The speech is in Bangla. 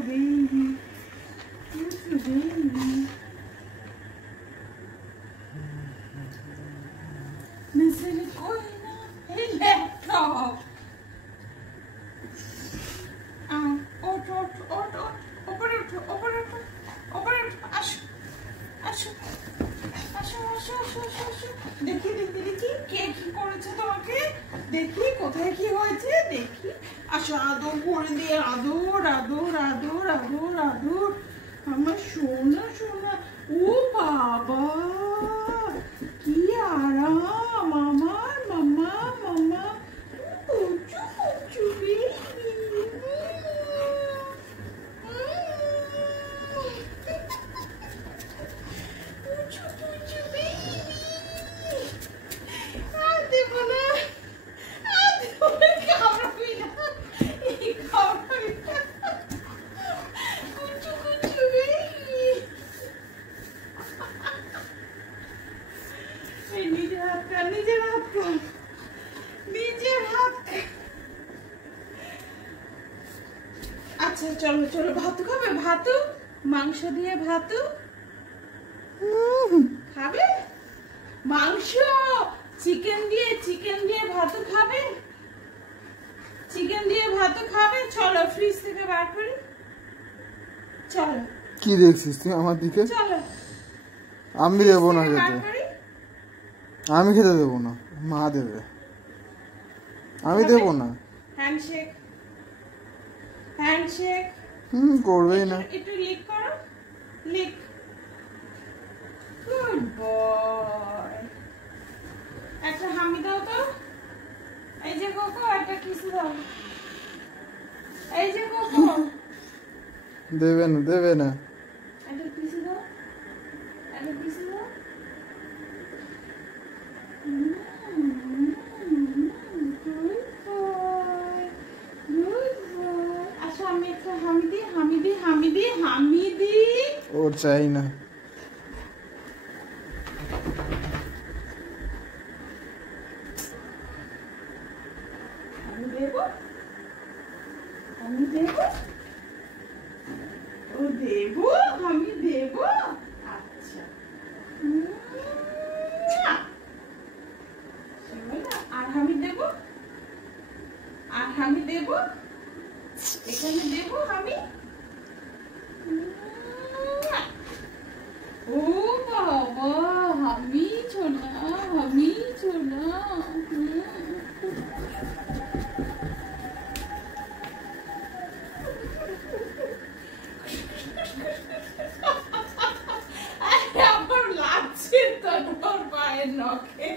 baby. What's the baby? Misericordia. Hey, laptop. দেখি দেখি দেখি কে কি করেছে তোমাকে দেখি কোথায় কি হয়েছে দেখি আসো আদর করে দিয়ে আদর আদর আদর আদর আদর আমার সোনা সোনা ও বাবা কি আরাম আমার মামা মামা কুচু কুচু আচ্ছা চলো চলো ভাত খাবে ভাত মাংস দিয়ে ভাত খাবে মাংস চিকেন দিয়ে ভাত খাবে চিকেন দিয়ে ভাত খাবে চলো ফ্রিজ থেকে বার করি চলো কি দেখছিস তুই আমার দিকে চলো আমি দেবো না খেতে আমি খেতে দেবো না মা দেবে আমি দেবো না হ্যান্ডশেক হ্যান্ডশেক করবেই না একটু লিক করো লিক গুড বয় একটা হামি দাও তো এই যে কোকো একটা কিস দাও এই যে কোকো দেবে না একটা কিস দাও একটা কিস দাও ও চাই না আমি দেবো ও দেবো আমি দেবো আচ্ছা আর আমি দেবো এখানে দেবো আমি ও বাবা আমি ছোনা আমার লাগছে তোর পায়ের নখে